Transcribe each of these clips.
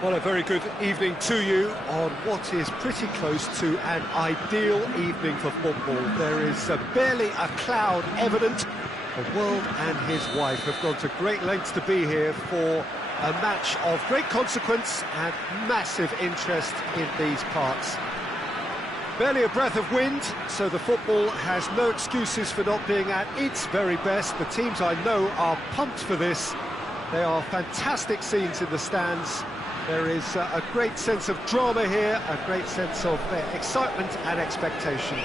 Well, a very good evening to you on what is pretty close to an ideal evening for football. There is barely a cloud evident. The world and his wife have gone to great lengths to be here for a match of great consequence and massive interest in these parts. Barely a breath of wind, so the football has no excuses for not being at its very best. The teams I know are pumped for this. They are fantastic scenes in the stands. There is a great sense of drama here, a great sense of excitement and expectation.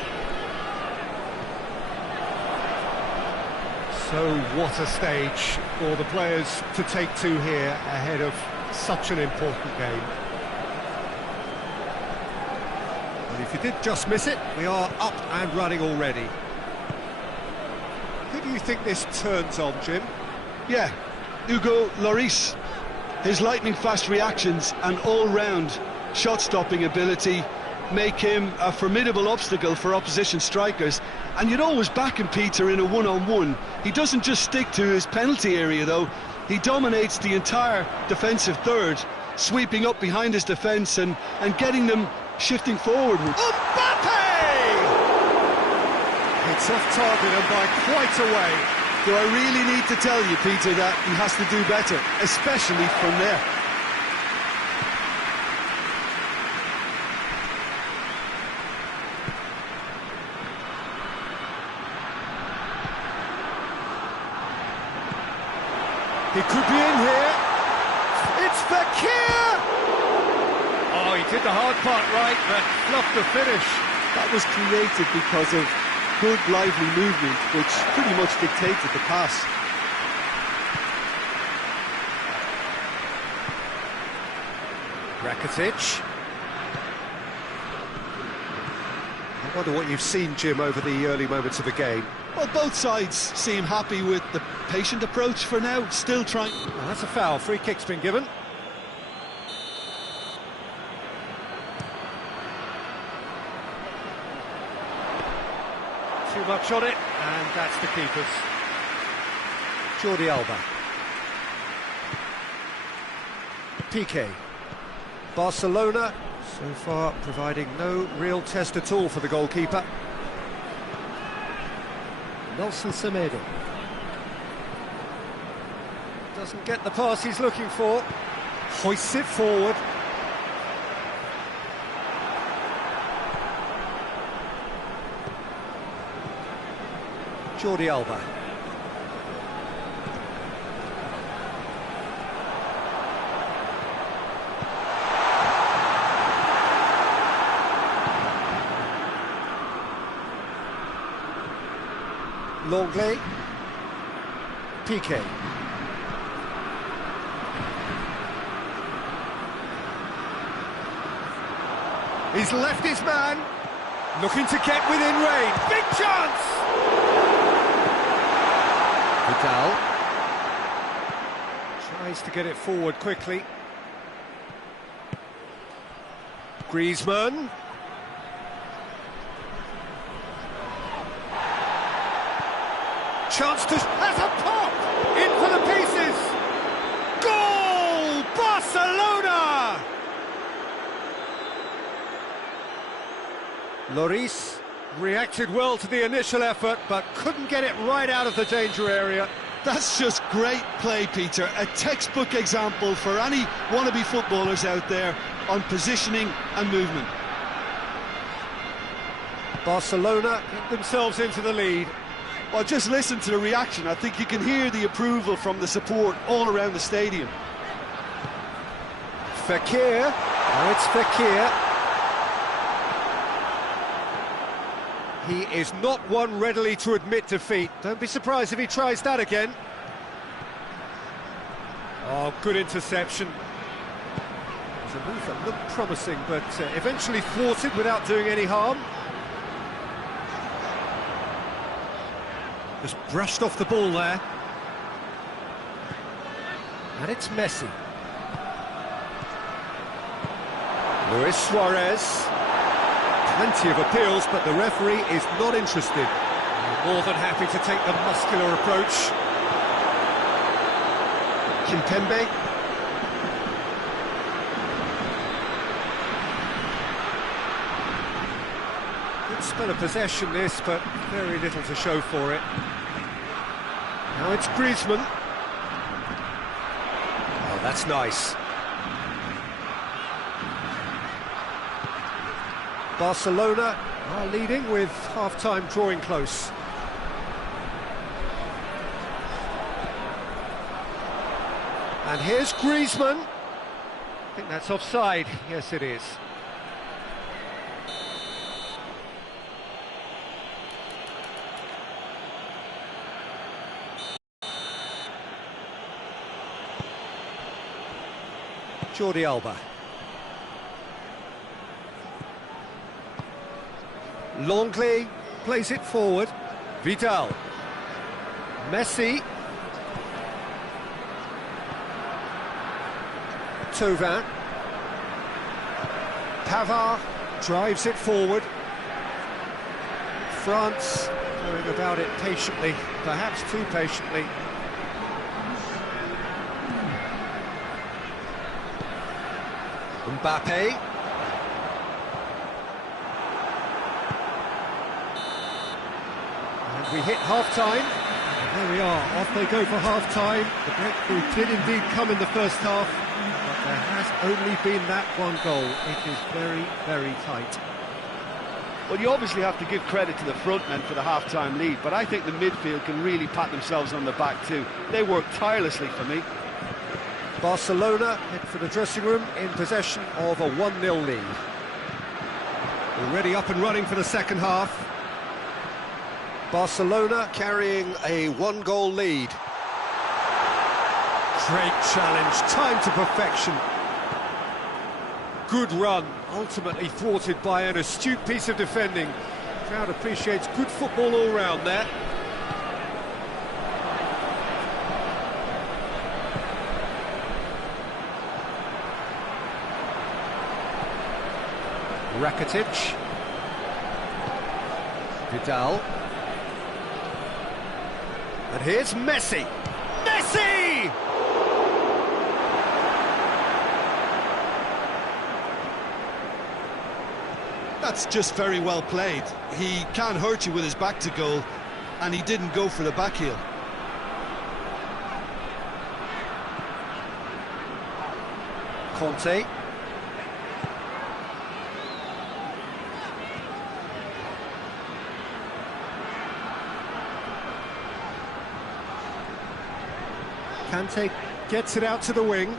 So what a stage for the players to take to here ahead of such an important game. And if you did just miss it, we are up and running already. Who do you think this turns on, Jim? Yeah, Hugo Lloris. His lightning-fast reactions and all-round shot-stopping ability make him a formidable obstacle for opposition strikers. And you'd always back him, Peter, in a one-on-one. He doesn't just stick to his penalty area, though. He dominates the entire defensive third, sweeping up behind his defence and getting them shifting forward. Mbappe! It's off target and by quite a way. Do I really need to tell you, Peter, that he has to do better, especially from there? He could be in here. It's Fekir! Oh, he did the hard part right, but fluffed the finish. That was created because of good, lively movement, which pretty much dictated the pass. Rakitic. I wonder what you've seen, Jim, over the early moments of the game. Well, both sides seem happy with the patient approach for now, still trying... Oh, that's a foul. Free kick's been given. Too much on it, and that's the keeper's. Jordi Alba. Piqué. Barcelona, so far providing no real test at all for the goalkeeper. Nelson Semedo. Doesn't get the pass he's looking for. Hoists it forward. Jordi Alba. Longley. Piqué. He's left his man. Looking to get within range. Big chance! Vidal tries to get it forward quickly. Griezmann. Chance to... That's a pop! In for the pieces! Goal! Barcelona! Lloris reacted well to the initial effort, but couldn't get it right out of the danger area. That's just great play, Peter. A textbook example for any wannabe footballers out there on positioning and movement. Barcelona get themselves into the lead. Well, just listen to the reaction. I think you can hear the approval from the support all around the stadium. Fekir. Oh, it's Fekir. He is not one readily to admit defeat. Don't be surprised if he tries that again. Oh, good interception. It was a move that looked promising, but eventually thwarted without doing any harm. Just brushed off the ball there. And it's Messi. Luis Suarez. Plenty of appeals, but the referee is not interested. More than happy to take the muscular approach. Kimpembe. Spell of possession this, but very little to show for it. Now it's Griezmann. Oh, that's nice. Barcelona are leading with half-time drawing close. And here's Griezmann. I think that's offside. Yes, it is. Jordi Alba. Longley plays it forward. Vidal. Messi. Thauvin. Pavard drives it forward. France going about it patiently, perhaps too patiently. Mbappe. And we hit half-time. There we are, off they go for half-time. The breakthrough did indeed come in the first half, but there has only been that one goal. It is very, very tight. Well, you obviously have to give credit to the front men for the half-time lead, but I think the midfield can really pat themselves on the back too. They work tirelessly for me. Barcelona head for the dressing room in possession of a 1-0 lead. Already up and running for the second half. Barcelona carrying a 1-goal lead. Great challenge, time to perfection. Good run, ultimately thwarted by an astute piece of defending. The crowd appreciates good football all round there. Rakitic. Vidal. And here's Messi. Messi! That's just very well played. He can't hurt you with his back to goal, and he didn't go for the back heel. Conte. Kante gets it out to the wing.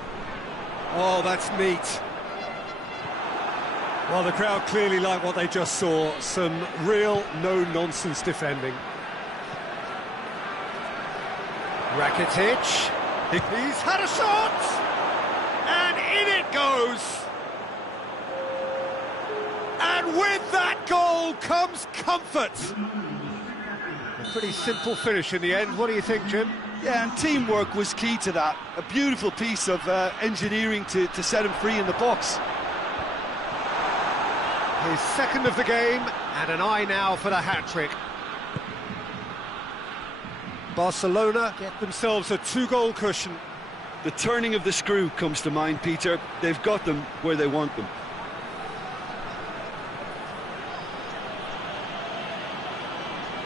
Oh, that's neat. Well, the crowd clearly like what they just saw. Some real no-nonsense defending. Rakitic. He's had a shot! And in it goes! And with that goal comes comfort. A pretty simple finish in the end. What do you think, Jim? Yeah, and teamwork was key to that. A beautiful piece of engineering to set him free in the box. His second of the game, and an eye now for the hat-trick. Barcelona get themselves a 2-goal cushion. The turning of the screw comes to mind, Peter. They've got them where they want them.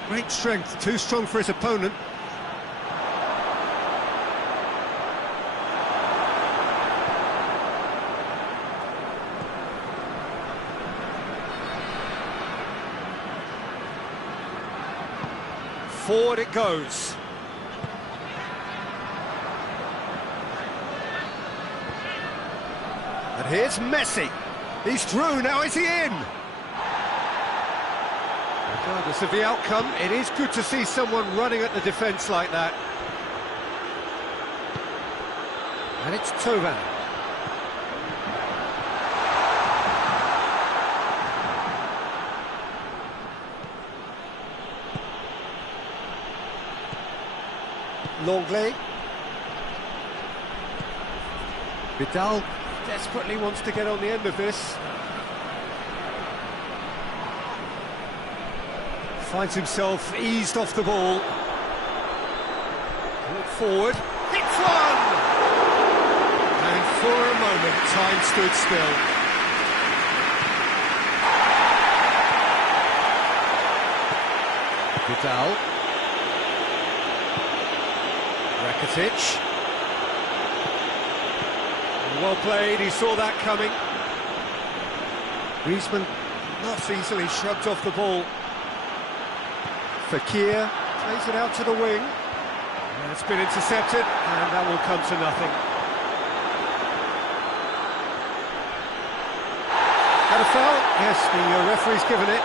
Great strength, too strong for his opponent. Forward it goes. And here's Messi. He's through, now is he in? Regardless of the outcome, it is good to see someone running at the defence like that. And it's Thauvin. Longley. Vidal desperately wants to get on the end of this. Finds himself eased off the ball. Brought forward. Hits one! And for a moment, time stood still. Vidal. Rakitic. Well played, he saw that coming. Griezmann not easily shrugged off the ball. Fekir plays it out to the wing. And it's been intercepted, and that will come to nothing. Had a foul? Yes, the referee's given it.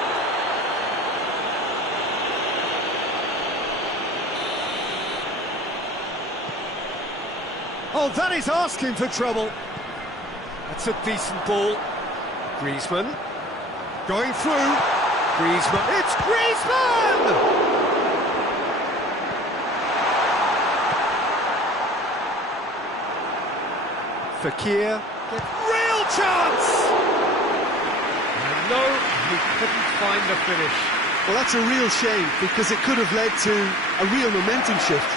Oh, that is asking for trouble. That's a decent ball. Griezmann going through. Griezmann. It's Griezmann! Fekir. Real chance! And no, he couldn't find the finish. Well, that's a real shame, because it could have led to a real momentum shift.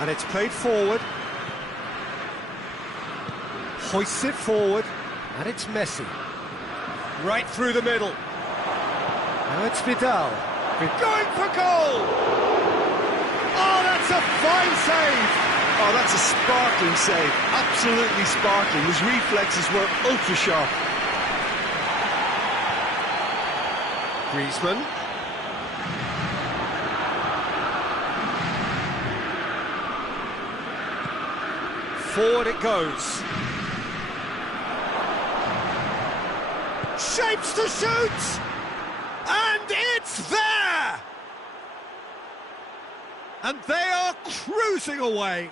And it's played forward. Hoists it forward. And it's Messi. Right through the middle. Now it's Vidal. Going for goal! Oh, that's a fine save! Oh, that's a sparkling save. Absolutely sparkling. His reflexes were ultra sharp. Griezmann. Forward it goes. Shapes to shoot! And it's there! And they are cruising away.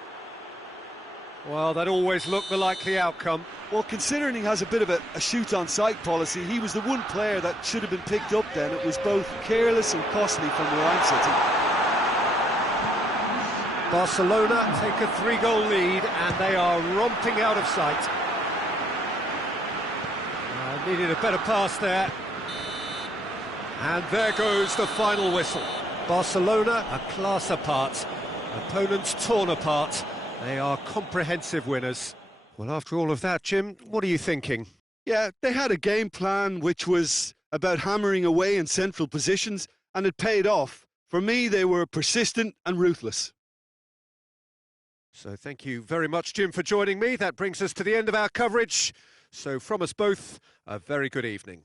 Well, that always looked the likely outcome. Well, considering he has a bit of a shoot-on-sight policy, he was the one player that should have been picked up then. It was both careless and costly from the line setting. Barcelona take a 3-goal lead and they are romping out of sight. Needed a better pass there. And there goes the final whistle. Barcelona a class apart. Opponents torn apart. They are comprehensive winners. Well, after all of that, Jim, what are you thinking? Yeah, they had a game plan which was about hammering away in central positions, and it paid off. For me, they were persistent and ruthless. So thank you very much, Jim, for joining me. That brings us to the end of our coverage. So from us both, a very good evening.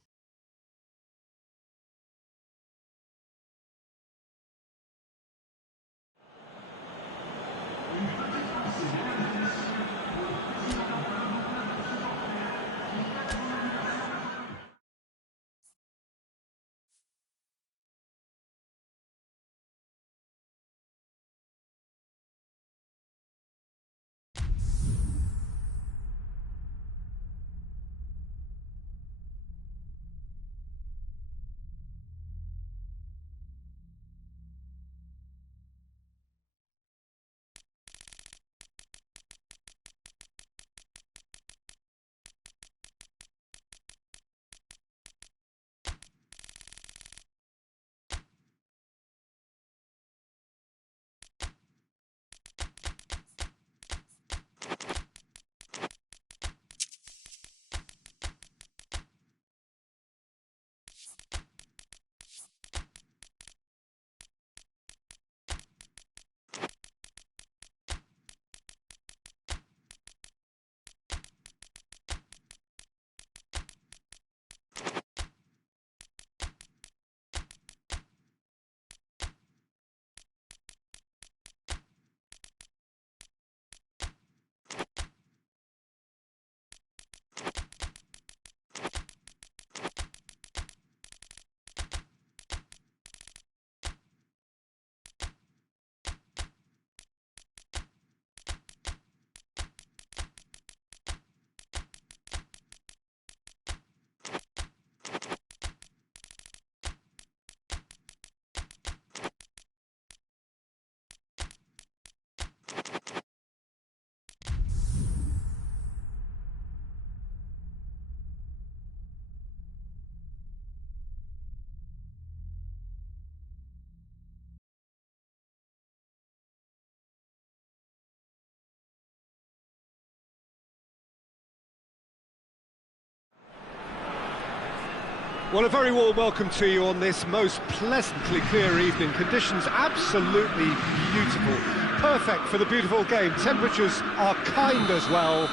Well, a very warm welcome to you on this most pleasantly clear evening. Conditions absolutely beautiful. Perfect for the beautiful game. Temperatures are kind as well.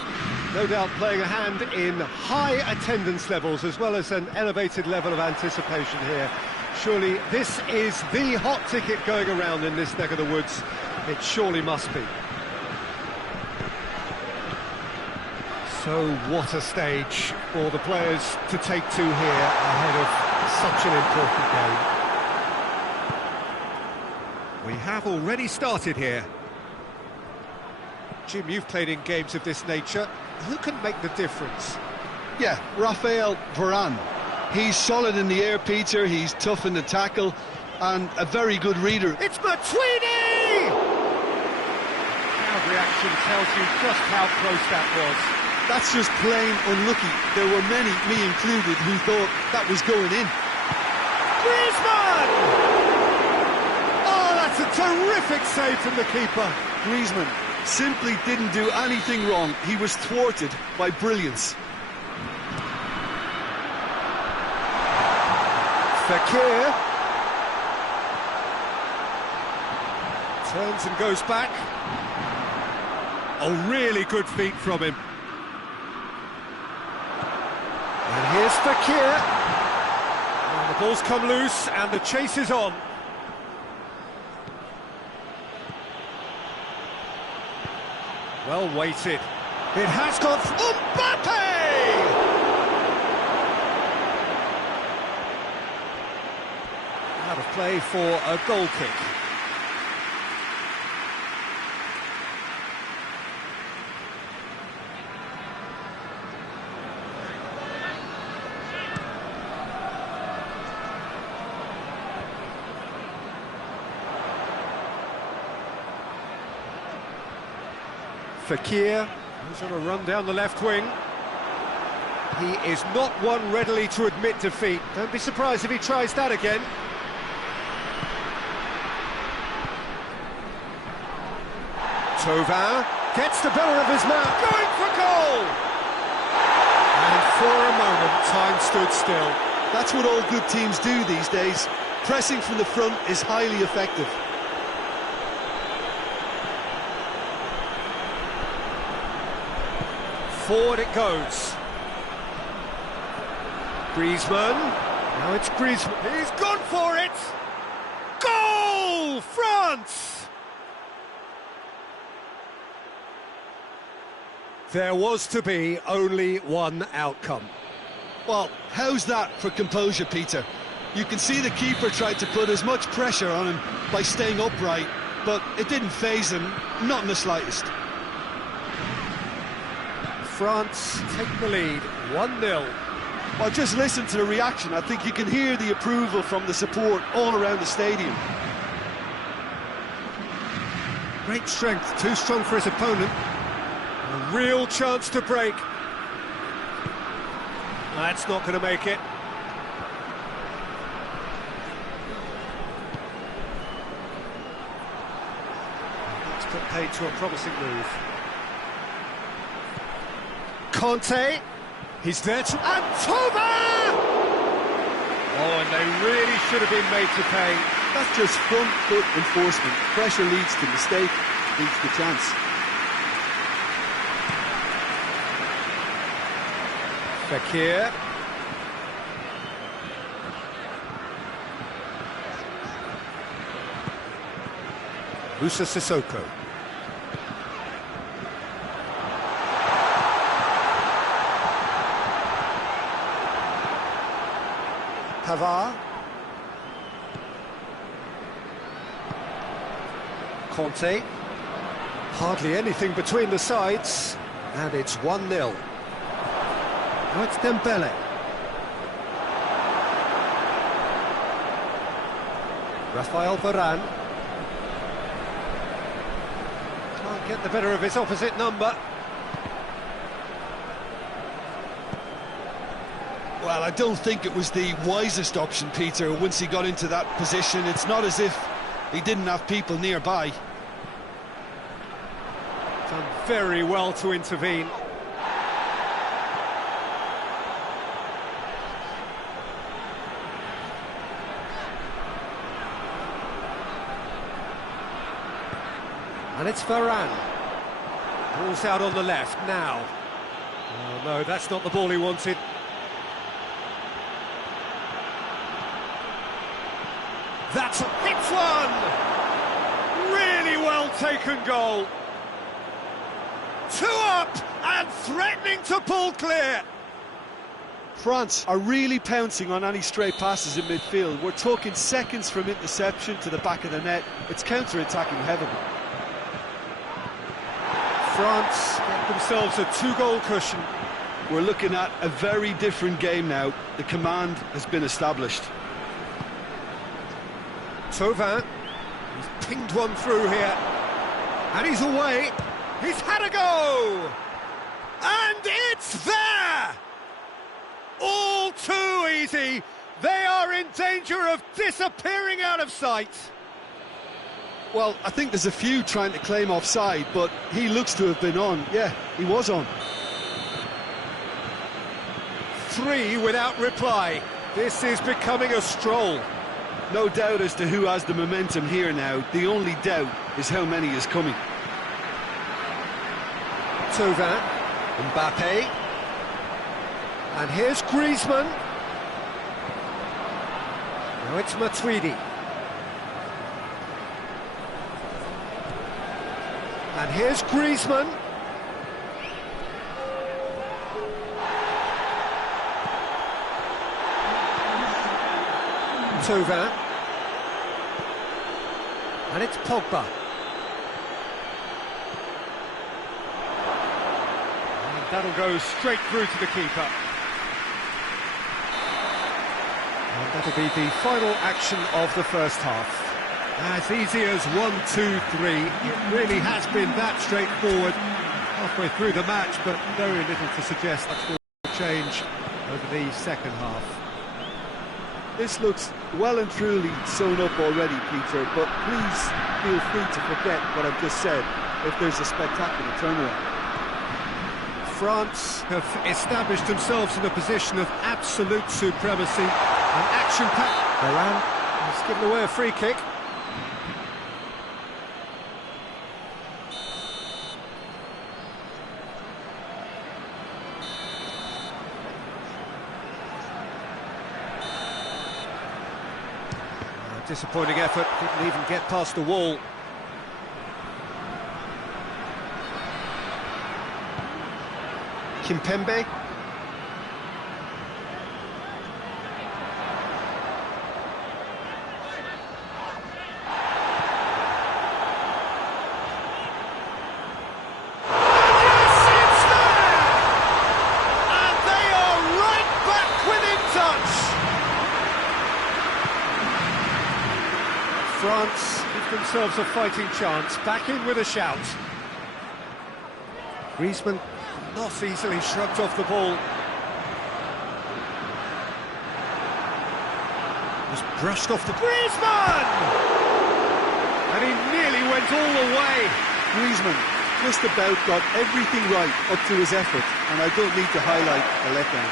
No doubt playing a hand in high attendance levels as well as an elevated level of anticipation here. Surely this is the hot ticket going around in this neck of the woods. It surely must be. So what a stage for the players to take to here ahead of such an important game. We have already started here. Jim, you've played in games of this nature. Who can make the difference? Yeah, Raphael Varane. He's solid in the air, Peter. He's tough in the tackle and a very good reader. It's Matuidi! Crowd reaction tells you just how close that was. That's just plain unlucky. There were many, me included, who thought that was going in. Griezmann! Oh, that's a terrific save from the keeper. Griezmann simply didn't do anything wrong. He was thwarted by brilliance. Fekir. Turns and goes back. Oh, really good feet from him. And here's Fekir. And the ball's come loose and the chase is on. Well weighted. It has gone. Mbappe! Out of play for a goal kick. Fekir, who's on a run down the left wing. He is not one readily to admit defeat. Don't be surprised if he tries that again. Thauvin gets the better of his man, going for goal! And for a moment, time stood still. That's what all good teams do these days. Pressing from the front is highly effective. Forward it goes. Griezmann. Now it's Griezmann. He's gone for it! Goal! France! There was to be only one outcome. Well, how's that for composure, Peter? You can see the keeper tried to put as much pressure on him by staying upright, but it didn't faze him, not in the slightest. France take the lead, 1-0. Well, just listen to the reaction. I think you can hear the approval from the support all around the stadium. Great strength, too strong for his opponent. A real chance to break. That's not going to make it. Let's put paid to a promising move. Conte, he's there to... And Thauvin! Oh, and they really should have been made to pay. That's just front foot enforcement. Pressure leads to mistake, leads to chance. Fekir. Moussa Sissoko. Pavard. Conte. Hardly anything between the sides, and it's 1-0. Now it's Dembele. Raphael Varane. Can't get the better of his opposite number. Well, I don't think it was the wisest option, Peter, once he got into that position. It's not as if he didn't have people nearby. Done very well to intervene. And it's Varane. Ball's out on the left now. Oh no, that's not the ball he wanted. That's a hit one! Really well taken goal. 2 up and threatening to pull clear. France are really pouncing on any stray passes in midfield. We're talking seconds from interception to the back of the net. It's counter-attacking heaven. France get themselves a 2-goal cushion. We're looking at a very different game now. The command has been established. Thauvin, he's pinged one through here, and he's away. He's had a go, and it's there! All too easy. They are in danger of disappearing out of sight. Well, I think there's a few trying to claim offside, but he looks to have been on. Yeah, he was on. 3 without reply. This is becoming a stroll. No doubt as to who has the momentum here now. The only doubt is how many is coming. Thauvin, Mbappe, and here's Griezmann. Now it's Matuidi. And here's Griezmann. Thauvin. And it's Pogba. And that'll go straight through to the keeper. And that'll be the final action of the first half. As easy as 1, 2, 3. It really has been that straightforward halfway through the match, but very little to suggest that will change over the second half. This looks well and truly sewn up already, Peter, but please feel free to forget what I've just said if there's a spectacular turnaround. France have established themselves in a position of absolute supremacy and action-packed. Varane has given away a free kick. Disappointing effort, didn't even get past the wall. Kimpembe. France give themselves a fighting chance, back in with a shout. Griezmann not easily shrugged off the ball. Was brushed off the... Griezmann! And he nearly went all the way. Griezmann just about got everything right up to his effort, and I don't need to highlight a letdown.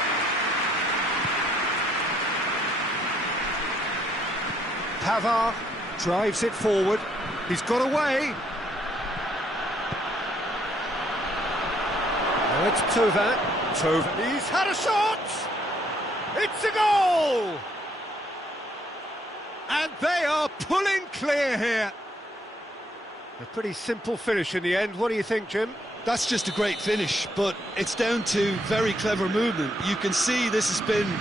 Pavard drives it forward. He's got away. Now it's Thauvin. He's had a shot. It's a goal. And they are pulling clear here. A pretty simple finish in the end. What do you think, Jim? That's just a great finish, but it's down to very clever movement. You can see this has been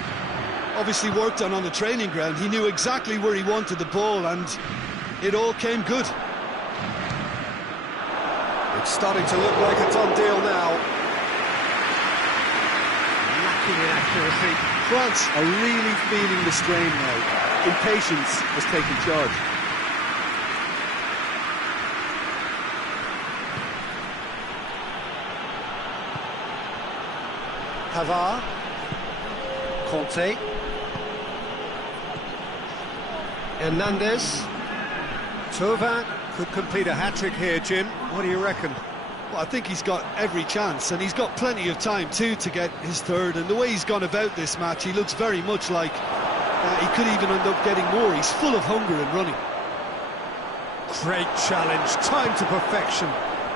obviously worked on the training ground. He knew exactly where he wanted the ball, and it all came good. It's starting to look like a done deal now. Lacking in accuracy. France are really feeling the strain now. Impatience has taken charge. Pavard. Conte. Hernandez. Thauvin could complete a hat-trick here, Jim. What do you reckon? Well, I think he's got every chance, and he's got plenty of time too to get his third. And the way he's gone about this match, he looks very much like he could even end up getting more. He's full of hunger and running. Great challenge, time to perfection.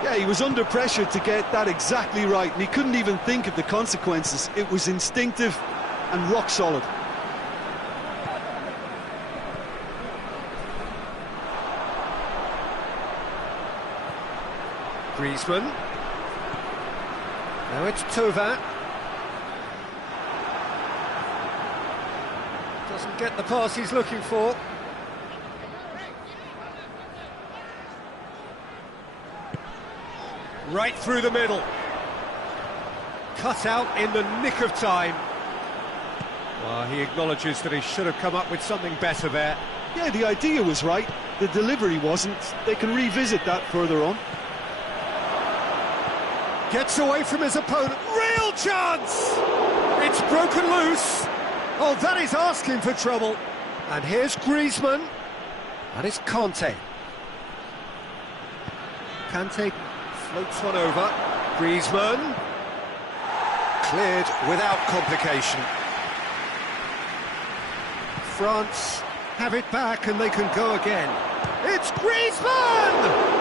Yeah, he was under pressure to get that exactly right, and he couldn't even think of the consequences. It was instinctive and rock solid. Griezmann. Now it's Tova. Doesn't get the pass he's looking for. Right through the middle. Cut out in the nick of time. Well, he acknowledges that he should have come up with something better there. Yeah, the idea was right, the delivery wasn't. They can revisit that further on. Gets away from his opponent. Real chance! It's broken loose. Oh, that is asking for trouble. And here's Griezmann. And it's Kanté. Kanté floats one over. Griezmann. Cleared without complication. France have it back and they can go again. It's Griezmann!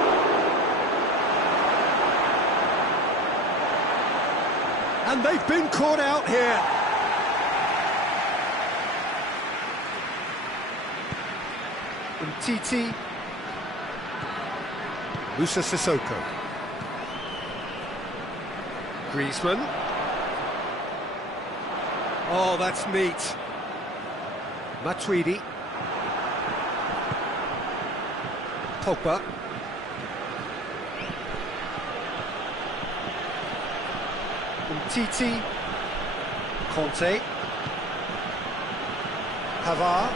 And they've been caught out here. Titi. Musa Sissoko. Griezmann. Oh, that's neat. Matuidi. Pogba. Titi. Kanté. Pavard.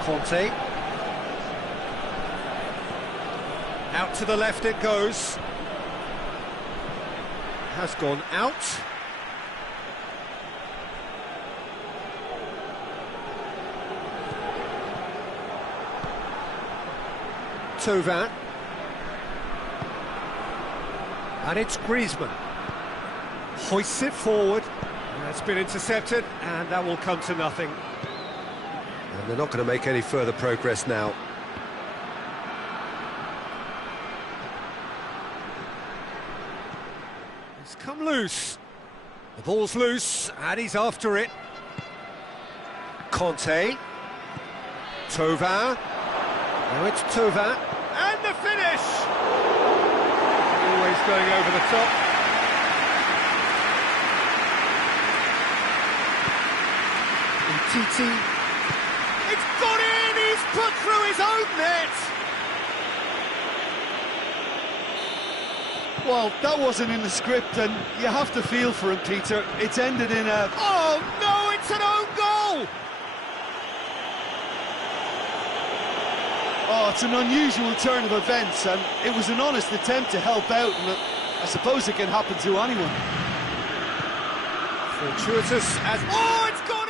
Kanté. Out to the left it goes. Has gone out. Thauvin. And it's Griezmann. Hoists it forward. That's been intercepted, and that will come to nothing. And they're not going to make any further progress now. It's come loose. The ball's loose, and he's after it. Kanté. Thauvin. Now it's Thauvin. And the finish! Always going over the top. Titi. It's gone in! He's put through his own net! Well, that wasn't in the script, and you have to feel for him, Peter. It's ended in a... Oh, no, it's an own goal! Oh, it's an unusual turn of events, and it was an honest attempt to help out, and I suppose it can happen to anyone. Fortuitous as... Oh, it's gone!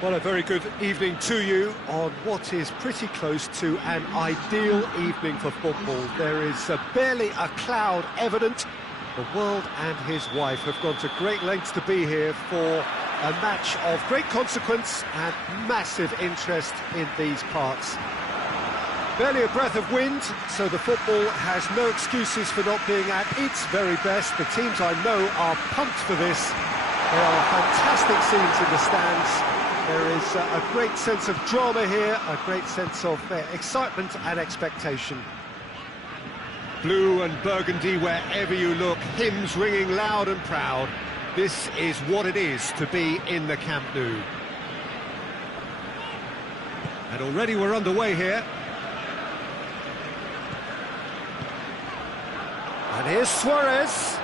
Well, a very good evening to you on what is pretty close to an ideal evening for football. There is barely a cloud evident. The world and his wife have gone to great lengths to be here for a match of great consequence and massive interest in these parts. Barely a breath of wind, so the football has no excuses for not being at its very best. The teams I know are pumped for this. There are fantastic scenes in the stands. There is a great sense of drama here, a great sense of excitement and expectation. Blue and burgundy wherever you look, hymns ringing loud and proud. This is what it is to be in the Camp Nou. And already we're underway here. And here's Suarez.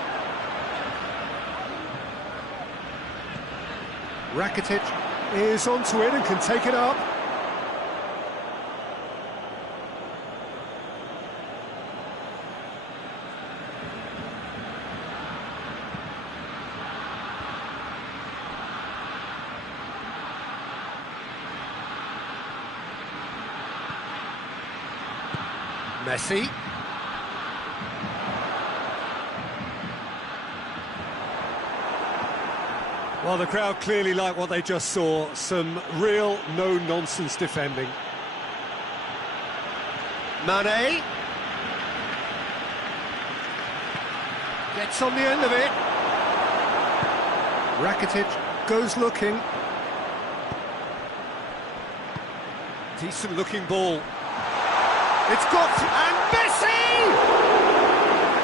Rakitic is onto it and can take it up. Messi. Well, the crowd clearly like what they just saw. Some real no-nonsense defending. Mane. Gets on the end of it. Rakitic goes looking. Decent-looking ball. It's got... and Messi!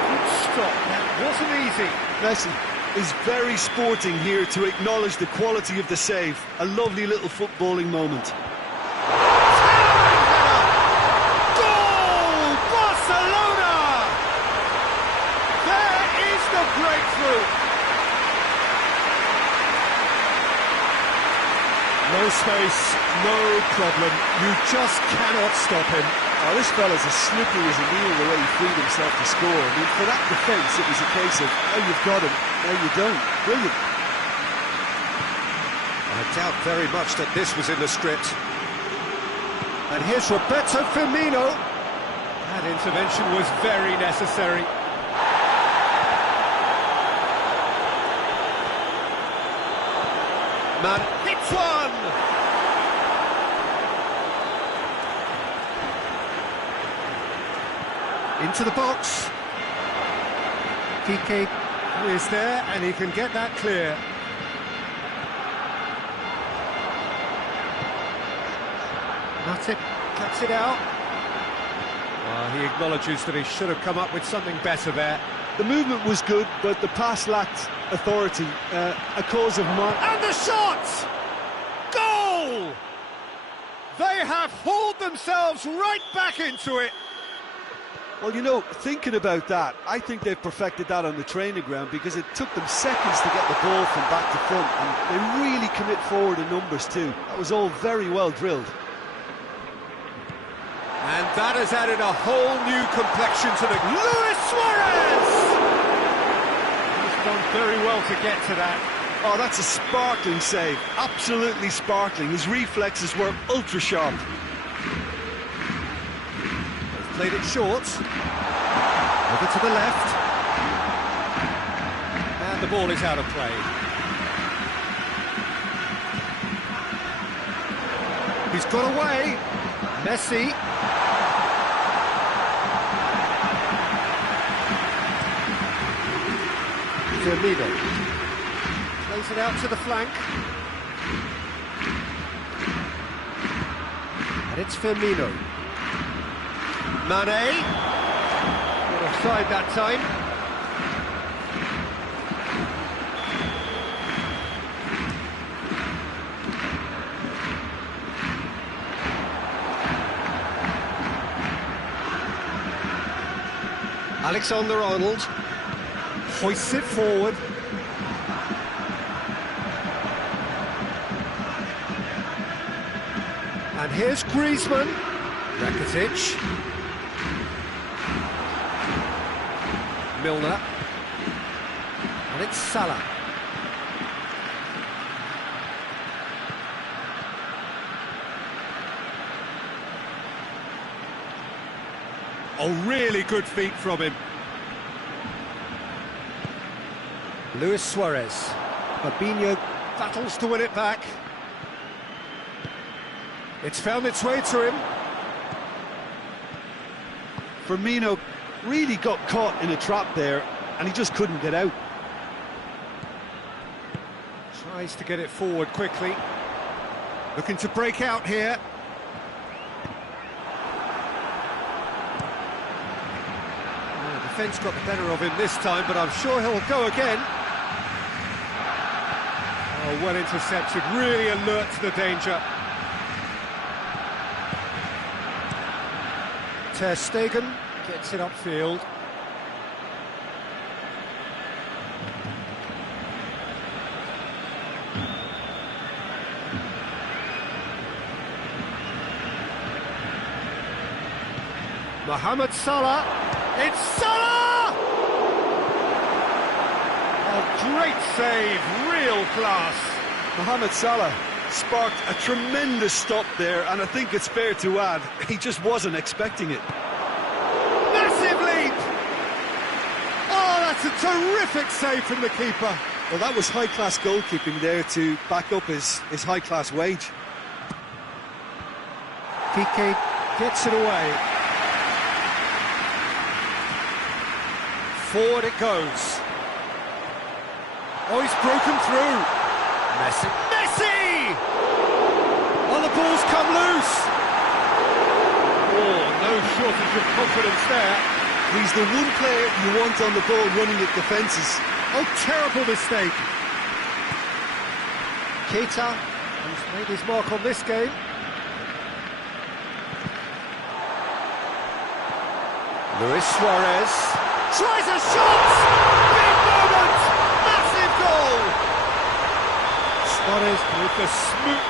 Good stop. That wasn't easy. Messi is very sporting here to acknowledge the quality of the save. A lovely little footballing moment. Goal! Barcelona! There is the breakthrough. No space, no problem. You just cannot stop him. Oh, this fella's as slippery as a needle the way he freed himself to score. I mean, for that defence, it was a case of, oh, you've got him, no, you don't. Brilliant. I doubt very much that this was in the script. And here's Roberto Firmino. That intervention was very necessary. Man hits one! Into the box. Piqué is there and he can get that clear. Matip cuts it out. He acknowledges that he should have come up with something better there. The movement was good, but the pass lacked authority. A cause of mark. And the shot! Goal! They have hauled themselves right back into it. Well, you know, thinking about that, I think they've perfected that on the training ground because it took them seconds to get the ball from back to front, and they really commit forward in numbers too. That was all very well drilled. And that has added a whole new complexion to the... Luis Suarez! He's done very well to get to that. Oh, that's a sparkling save. Absolutely sparkling. His reflexes were ultra sharp. Played it short. Over to the left. And the ball is out of play. He's got away. Messi. Firmino. Plays it out to the flank. And it's Firmino. Mane. Not offside that time. Alexander-Arnold hoists it forward. And here's Griezmann. Rakitic. Milner. And it's Salah. Oh, really good feet from him. Luis Suarez. Fabinho battles to win it back. It's found its way to him. Firmino really got caught in a trap there, and he just couldn't get out. Tries to get it forward quickly. Looking to break out here. The defence got the better of him this time, but I'm sure he'll go again. Oh, well intercepted, really alert to the danger. Ter Stegen gets it upfield. Mohamed Salah, it's Salah! Oh, great save, real class. Mohamed Salah sparked a tremendous stop there, and I think it's fair to add, he just wasn't expecting it. Massive leap! Oh, that's a terrific save from the keeper. Well, that was high-class goalkeeping there to back up his high-class wage. Piqué gets it away. Forward it goes. Oh, he's broken through. Messi. Messi! Oh, the ball's come loose. Oh, no shortage of confidence there. He's the one player you want on the ball running at defences. Oh, terrible mistake. Keita, who's made his mark on this game. Luis Suarez tries a shot! Big moment! Massive goal! Suarez with the smoot.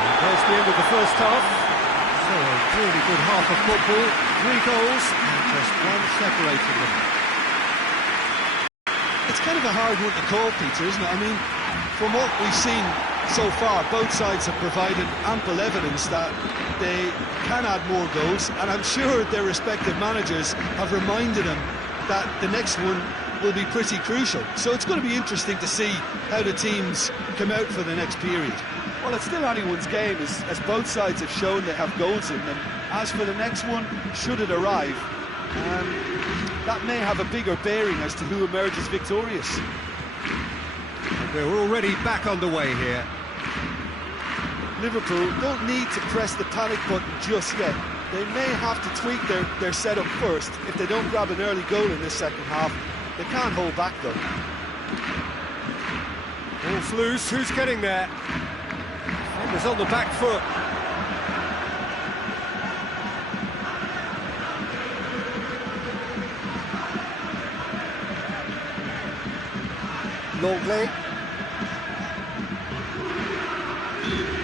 And there's the end of the first half. So a really good half of football. 3 goals and just one separating them. It's kind of a hard one to call, Peter, isn't it? I mean, from what we've seen so far, both sides have provided ample evidence that they can add more goals, and I'm sure their respective managers have reminded them that the next one will be pretty crucial. So it's going to be interesting to see how the teams come out for the next period. Well, it's still anyone's game, as both sides have shown they have goals in them. As for the next one, should it arrive, that may have a bigger bearing as to who emerges victorious. We're already back underway here. Liverpool don't need to press the panic button just yet. They may have to tweak their setup first if they don't grab an early goal in this second half. They can't hold back though. Ball's loose, who's getting there? Defender's on the back foot. Longley.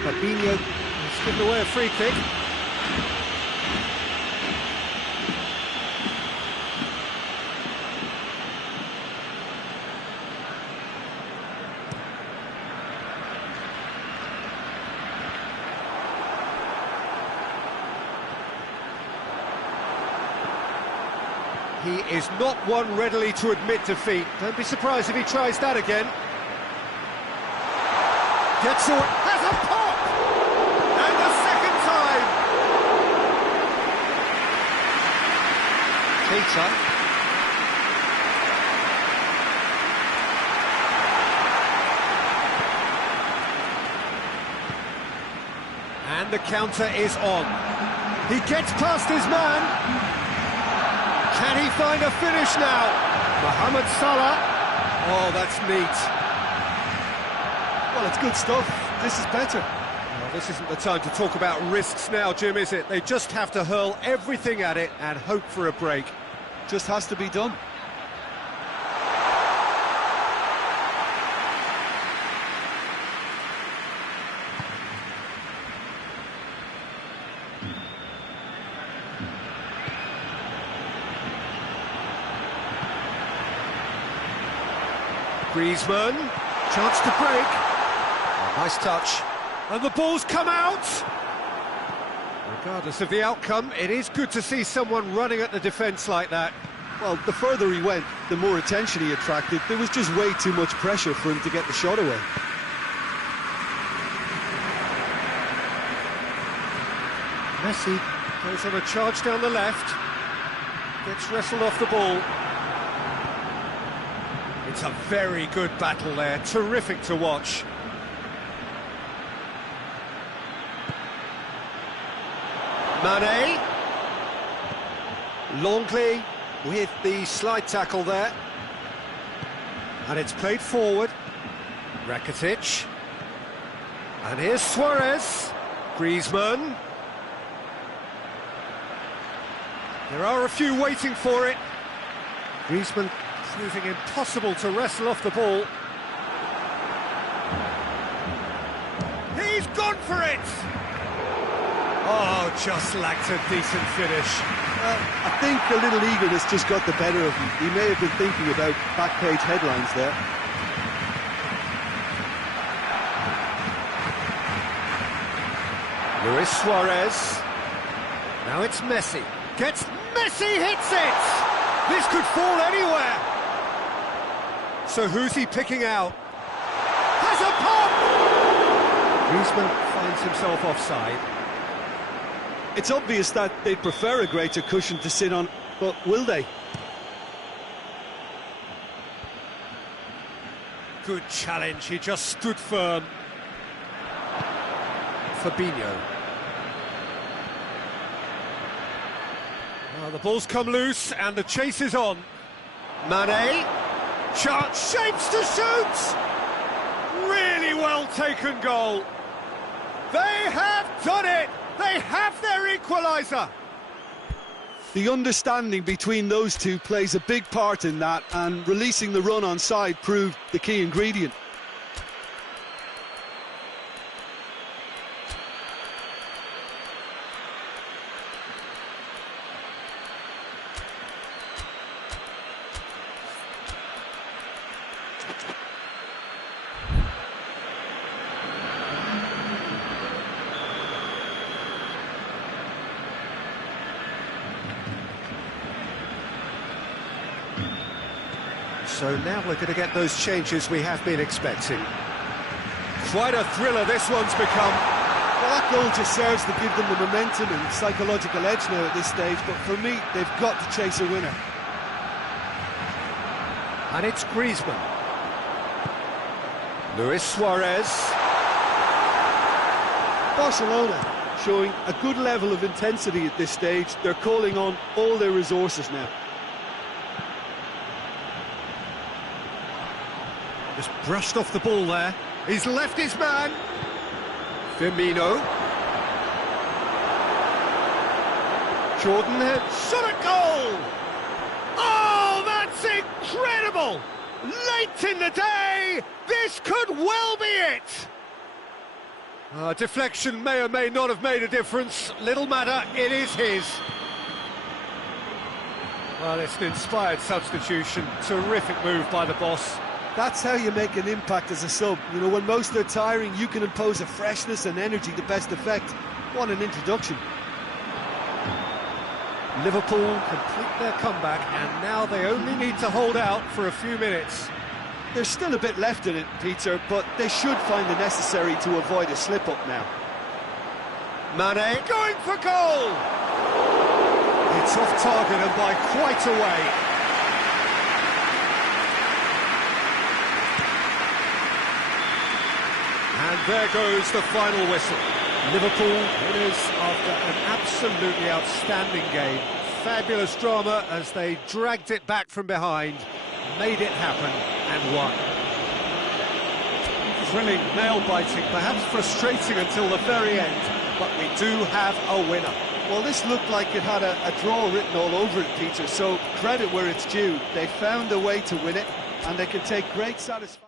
Fabinho has given away a free kick. He is not one readily to admit defeat. Don't be surprised if he tries that again. Gets on, has a pop! And the second time! Keita. And the counter is on. He gets past his man. Can he find a finish now? Mohamed Salah. Oh, that's neat. Well, it's good stuff. This is better. Well, this isn't the time to talk about risks now, Jim, is it? They just have to hurl everything at it and hope for a break. Just has to be done. Griezmann, chance to break. Oh, nice touch. And the ball's come out. Regardless of the outcome, it is good to see someone running at the defence like that. Well, the further he went, the more attention he attracted. There was just way too much pressure for him to get the shot away. Messi goes on a charge down the left, gets wrestled off the ball. It's a very good battle there, terrific to watch. Mane. Longley with the slide tackle there. And it's played forward. Rakitic. And here's Suarez. Griezmann. There are a few waiting for it. Griezmann proving impossible to wrestle off the ball. He's gone for it! Oh, just lacked a decent finish. I think a little eagerness just got the better of him. He may have been thinking about back-page headlines there. Luis Suarez. Now it's Messi. Gets Messi, hits it! This could fall anywhere. So who's he picking out? Has a pop! Griezmann finds himself offside. It's obvious that they'd prefer a greater cushion to sit on, but will they? Good challenge, he just stood firm. Fabinho. Well, the ball's come loose and the chase is on. Mane. Chance, shapes to shoot! Really well taken goal. They have done it! They have their equaliser! The understanding between those two plays a big part in that, and releasing the run on side proved the key ingredient. So now we're going to get those changes we have been expecting. Quite a thriller this one's become. Well, that goal just serves to give them the momentum and psychological edge now at this stage, but for me, they've got to chase a winner. And it's Griezmann. Luis Suarez. Barcelona showing a good level of intensity at this stage. They're calling on all their resources now. Just brushed off the ball there. He's left his man. Firmino. Jordan hit. Shot a goal! Oh, that's incredible! Late in the day, this could well be it! Deflection may or may not have made a difference. Little matter, it is his. Well, it's an inspired substitution. Terrific move by the boss. That's how you make an impact as a sub. You know, when most are tiring, you can impose a freshness and energy to best effect. What an introduction. Liverpool complete their comeback, and now they only need to hold out for a few minutes. There's still a bit left in it, Peter, but they should find the necessary to avoid a slip-up now. Mane going for goal! It's off target and by quite a way. And there goes the final whistle. Liverpool winners after an absolutely outstanding game. Fabulous drama as they dragged it back from behind, made it happen and won. Thrilling, nail-biting, perhaps frustrating until the very end, but we do have a winner. Well, this looked like it had a draw written all over it, Peter, so credit where it's due. They found a way to win it, and they can take great satisfaction.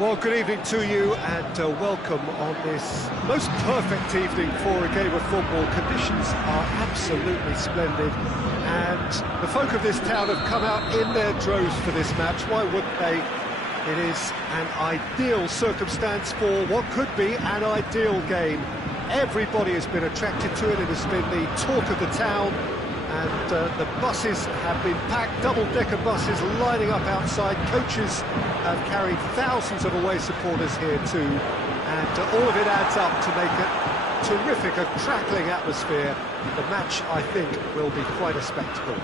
Well, good evening to you and welcome on this most perfect evening for a game of football. Conditions are absolutely splendid and the folk of this town have come out in their droves for this match. Why wouldn't they? It is an ideal circumstance for what could be an ideal game. Everybody has been attracted to it. It has been the talk of the town. And the buses have been packed, double-decker buses lining up outside. Coaches have carried thousands of away supporters here too. And all of it adds up to make a terrific, a crackling atmosphere. The match, I think, will be quite a spectacle.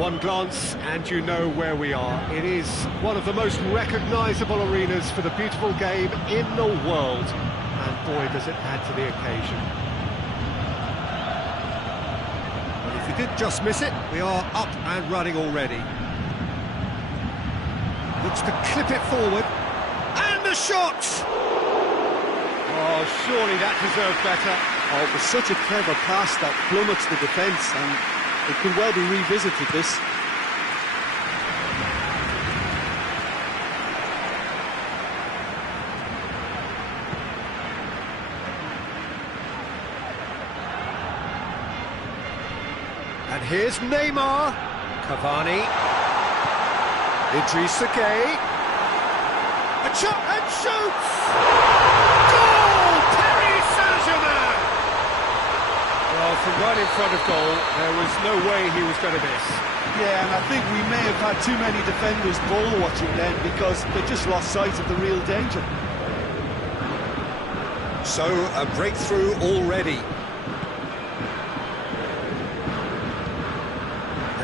One glance and you know where we are. It is one of the most recognisable arenas for the beautiful game in the world. And boy, does it add to the occasion. If you did just miss it, we are up and running already. Looks to clip it forward. And the shot! Oh, surely that deserved better. Oh, it was such a clever pass that plummets the defence, and it could well be revisited, this. And here's Neymar, Cavani, Idrissa Gueye, a shot and shoots! Goal! Paris Saint-Germain! Well, from right in front of goal, there was no way he was going to miss. Yeah, and I think we may have had too many defenders ball watching then because they just lost sight of the real danger. So, a breakthrough already.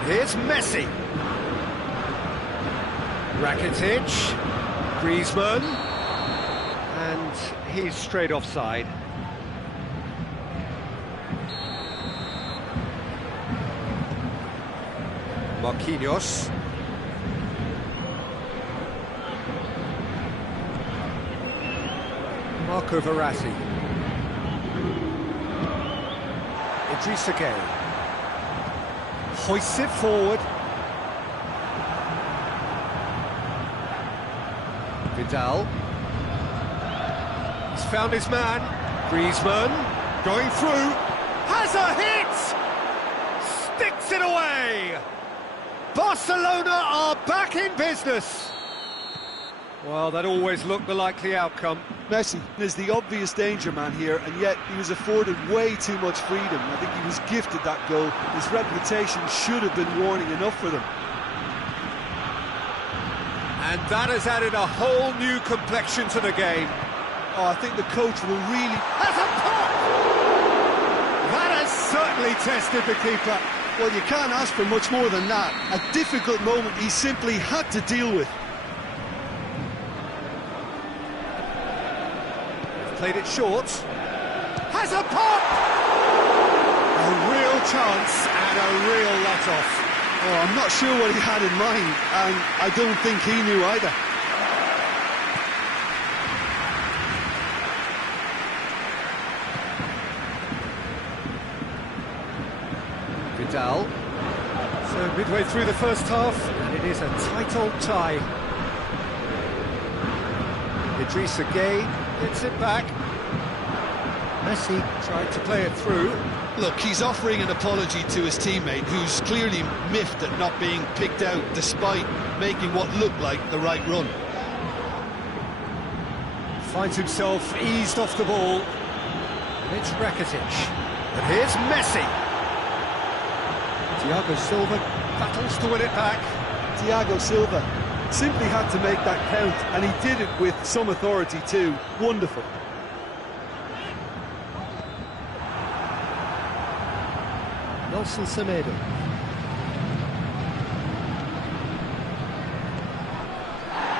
Here's Messi. Rakitic, Griezmann, and he's straight offside. Marquinhos. Marco Verratti. Idrissa Gueye. Hoists it forward. Vidal. He's found his man. Griezmann going through. Has a hit! Sticks it away! Barcelona are back in business. Well, that always looked the likely outcome. Messi is the obvious danger man here, and yet he was afforded way too much freedom. I think he was gifted that goal. His reputation should have been warning enough for them. And that has added a whole new complexion to the game. Oh, I think the coach will really... Has a pop! That has certainly tested the keeper. Well, you can't ask for much more than that. A difficult moment he simply had to deal with. Played it short. Has a pop! A real chance and a real let-off. Oh, I'm not sure what he had in mind, and I don't think he knew either. Vidal. So midway through the first half, and it is a tight old tie. Idrissa Gueye gets it back. Messi tried to play it through. Look, he's offering an apology to his teammate, who's clearly miffed at not being picked out despite making what looked like the right run. Finds himself eased off the ball. And it's Rakitic. And here's Messi. Thiago Silva battles to win it back. Thiago Silva simply had to make that count, and he did it with some authority too. Wonderful. Nelson Semedo.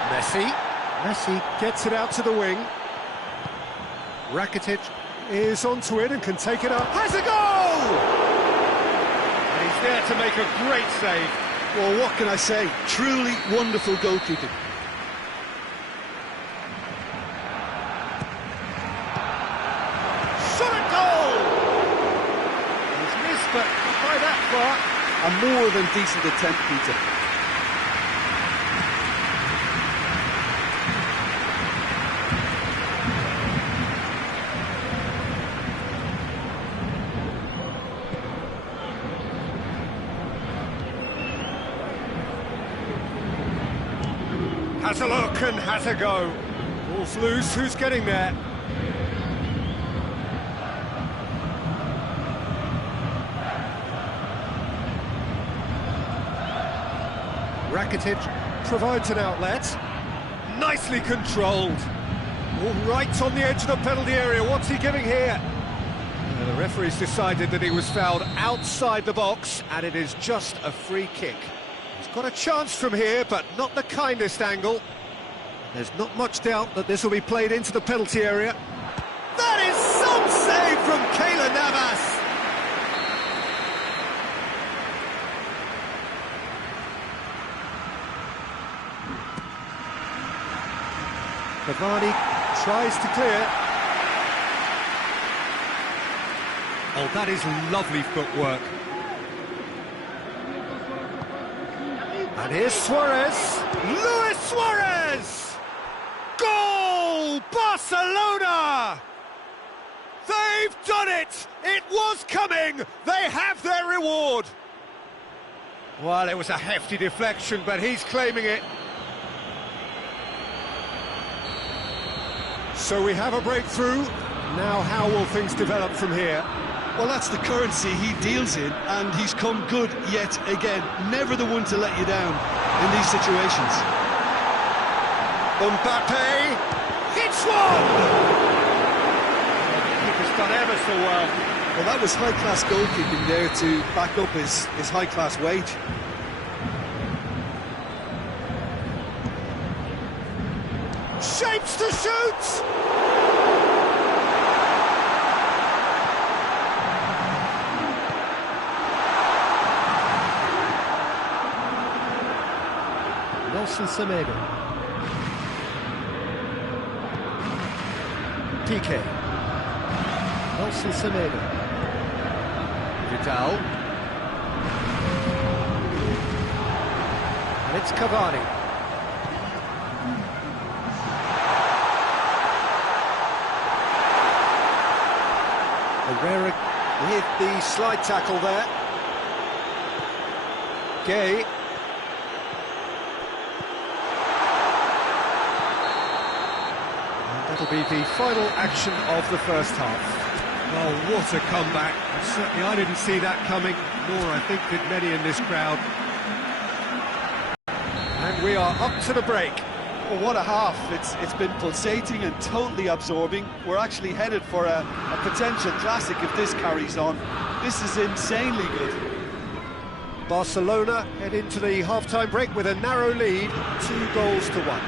Messi gets it out to the wing. Rakitic is onto it and can take it up. Has a goal! And he's there to make a great save. Well, what can I say? Truly wonderful goalkeeping. Shot at goal! He's missed, but not by that far. A more than decent attempt, Peter. Has a look and has a go. Ball's loose, who's getting there? Rakitic provides an outlet. Nicely controlled. All right on the edge of the penalty area. What's he giving here? The referee's decided that he was fouled outside the box, and it is just a free kick. He's got a chance from here, but not the kindest angle. There's not much doubt that this will be played into the penalty area. That is some save from Keylor Navas! Cavani tries to clear. Oh, that is lovely footwork. And here's Suarez. Luis Suarez! Goal! Barcelona! They've done it! It was coming! They have their reward! Well, it was a hefty deflection, but he's claiming it. So we have a breakthrough. Now how will things develop from here? Well, that's the currency he deals in, and he's come good yet again. Never the one to let you down in these situations. Mbappe hits one! Keeper's done ever so well. Well, that was high-class goalkeeping there to back up his high-class wage. Shapes to shoot! Nelson Semedo. PK. Nelson Semedo. Vidal. And it's Cavani. Herrera with the slide tackle there. Gay. And that'll be the final action of the first half. Oh, what a comeback. Certainly I didn't see that coming, nor I think did many in this crowd. And we are up to the break. Well, what a half. It's been pulsating and totally absorbing. We're actually headed for a potential classic if this carries on. This is insanely good. Barcelona head into the half-time break with a narrow lead, 2-1.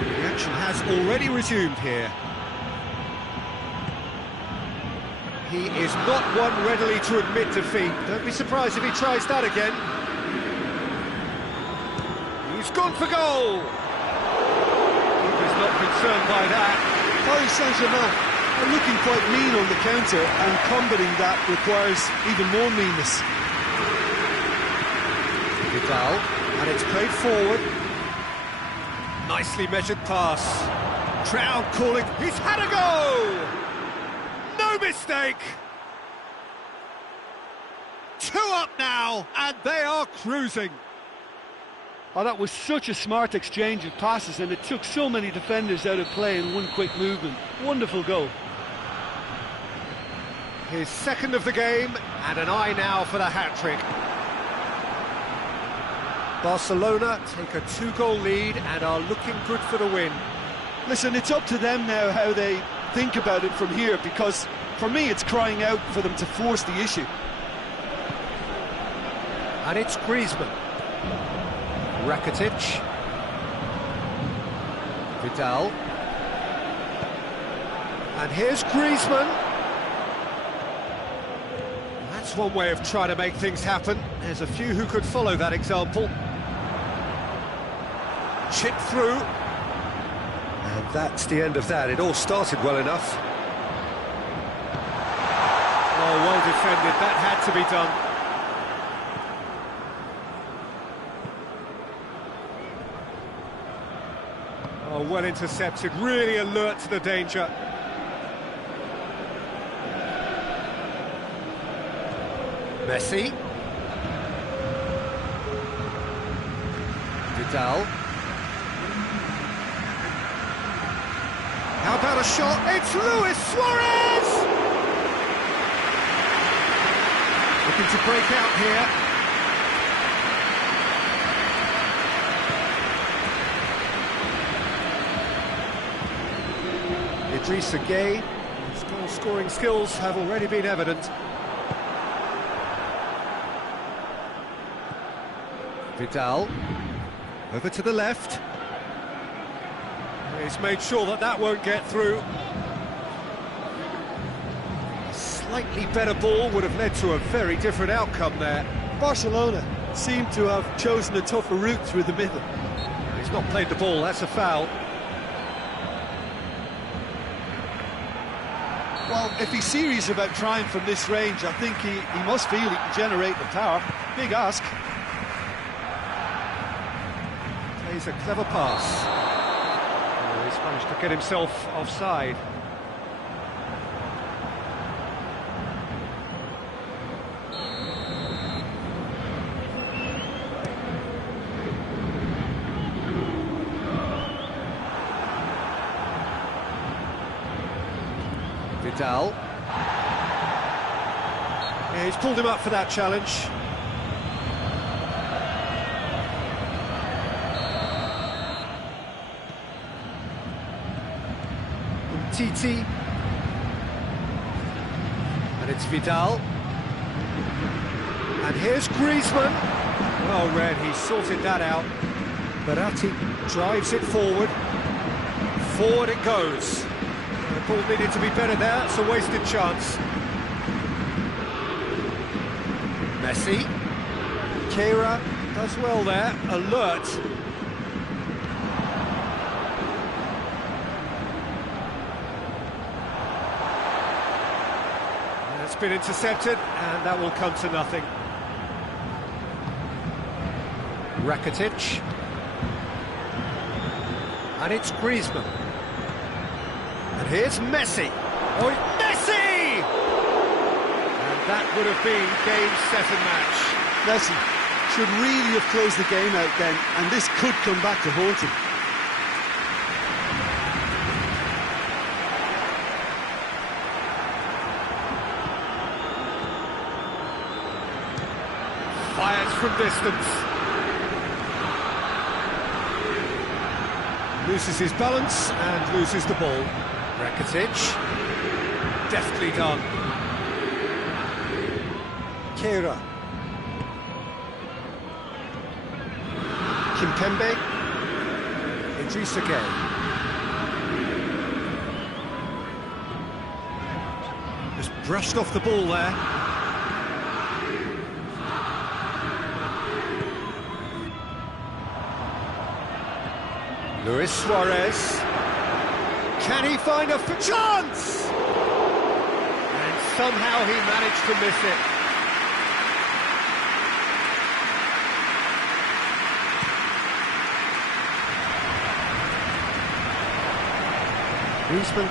The action has already resumed here. He is not one readily to admit defeat. Don't be surprised if he tries that again. He's gone for goal! Keeper's not concerned by that. Paris Saint-Germain are looking quite mean on the counter, and combating that requires even more meanness. Vidal, and it's played forward. Nicely measured pass. Crowd calling, he's had a go! No mistake! 2 up now, and they are cruising. Oh, that was such a smart exchange of passes, and it took so many defenders out of play in one quick movement. Wonderful goal. His second of the game, and an eye now for the hat-trick. Barcelona take a 2-goal lead and are looking good for the win. Listen, it's up to them now how they think about it from here, because for me it's crying out for them to force the issue. And it's Griezmann. Rakitic. Vidal. And here's Griezmann. That's one way of trying to make things happen. There's a few who could follow that example. Chip through. And that's the end of that. It all started well enough. Oh, well defended. That had to be done. Oh, well intercepted, really alert to the danger. Messi. Vidal. How about a shot? It's Luis Suarez! Looking to break out here. Idrissa Gueye, his goal-scoring skills have already been evident. Vidal, over to the left. He's made sure that that won't get through. A slightly better ball would have led to a very different outcome there. Barcelona seem to have chosen a tougher route through the middle. He's not played the ball, that's a foul. Well, if he's serious about trying from this range, I think he must feel he can generate the power. Big ask. Plays a clever pass. Oh, he's managed to get himself offside. Vidal. Yeah, he's pulled him up for that challenge. Titi. And it's Vidal. And here's Griezmann. Well read, he sorted that out. Verratti drives it forward. Forward it goes. The ball needed to be better there, it's a wasted chance. Messi. Keira does well there, alert. And it's been intercepted, and that will come to nothing. Rakitic. And it's Griezmann. And here's Messi. Oh, Messi! And that would have been game, set and match. Messi should really have closed the game out then, and this could come back to haunt him. Fires from distance. Loses his balance and loses the ball. Rakitic, deftly done. Keira. Kimpembe. Idrissa Gueye. Just brushed off the ball there. Luis Suarez. Can he find a chance? And somehow he managed to miss it. Griezmann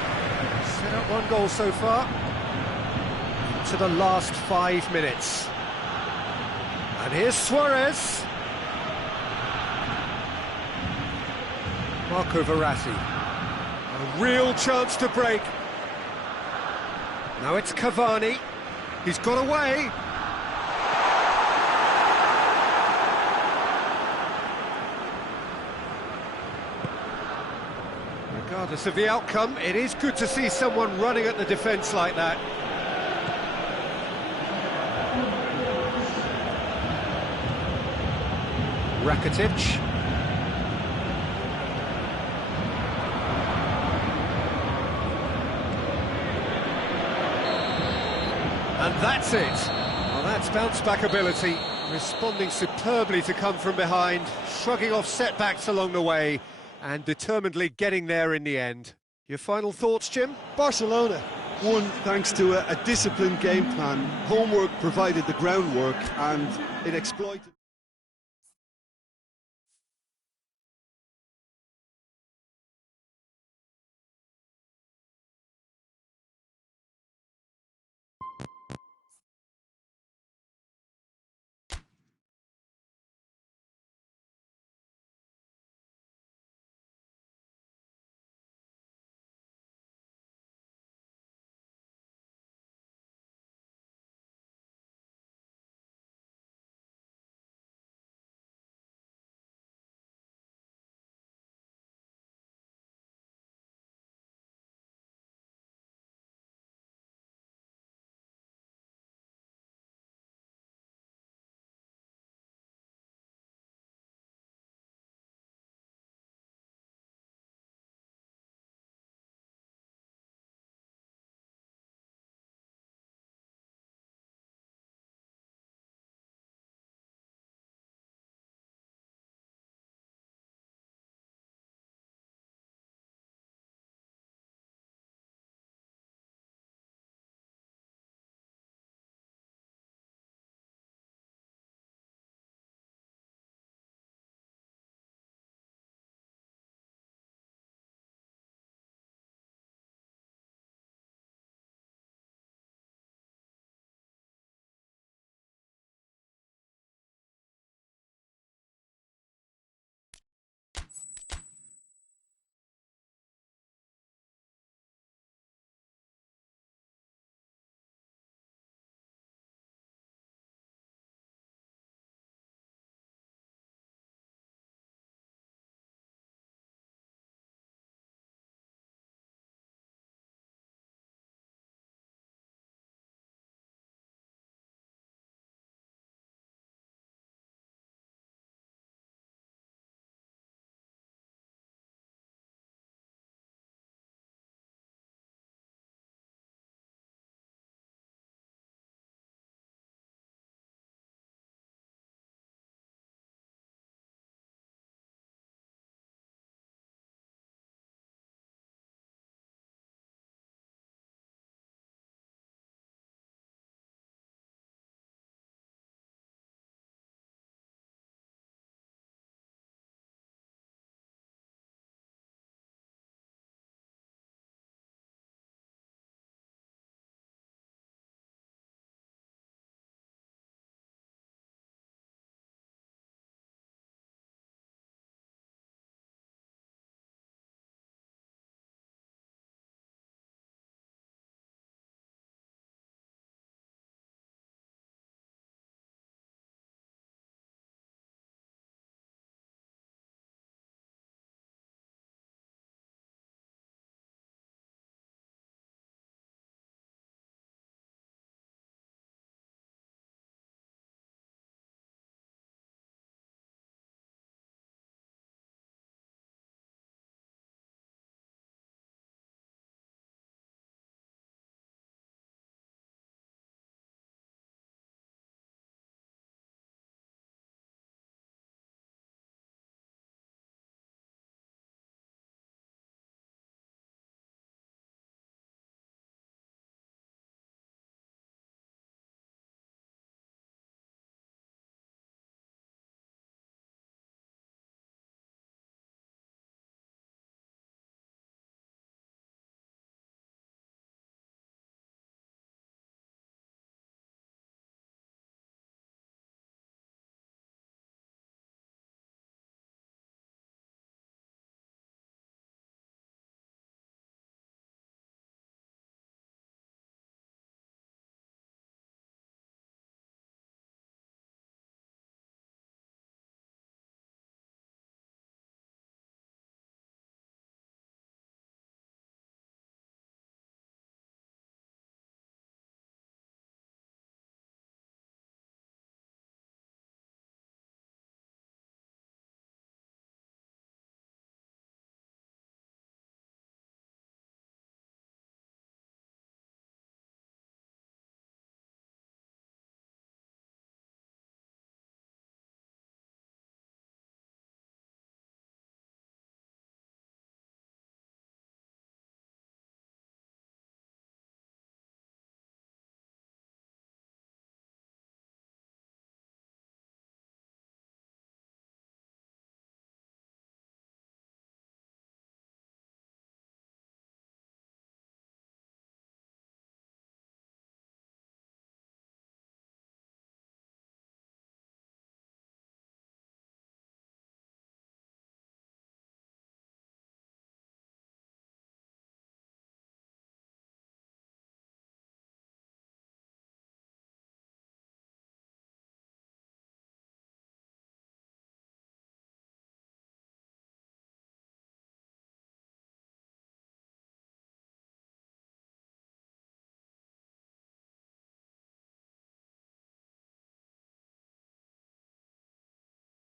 set up one goal so far. To the last 5 minutes. And here's Suarez. Marco Verratti. A real chance to break. Now it's Cavani. He's got away. Regardless of the outcome, it is good to see someone running at the defence like that. Rakitic. And that's it. Well, that's bounce-back ability, responding superbly to come from behind, shrugging off setbacks along the way, and determinedly getting there in the end. Your final thoughts, Jim? Barcelona won thanks to a disciplined game plan. Homework provided the groundwork, and it exploited...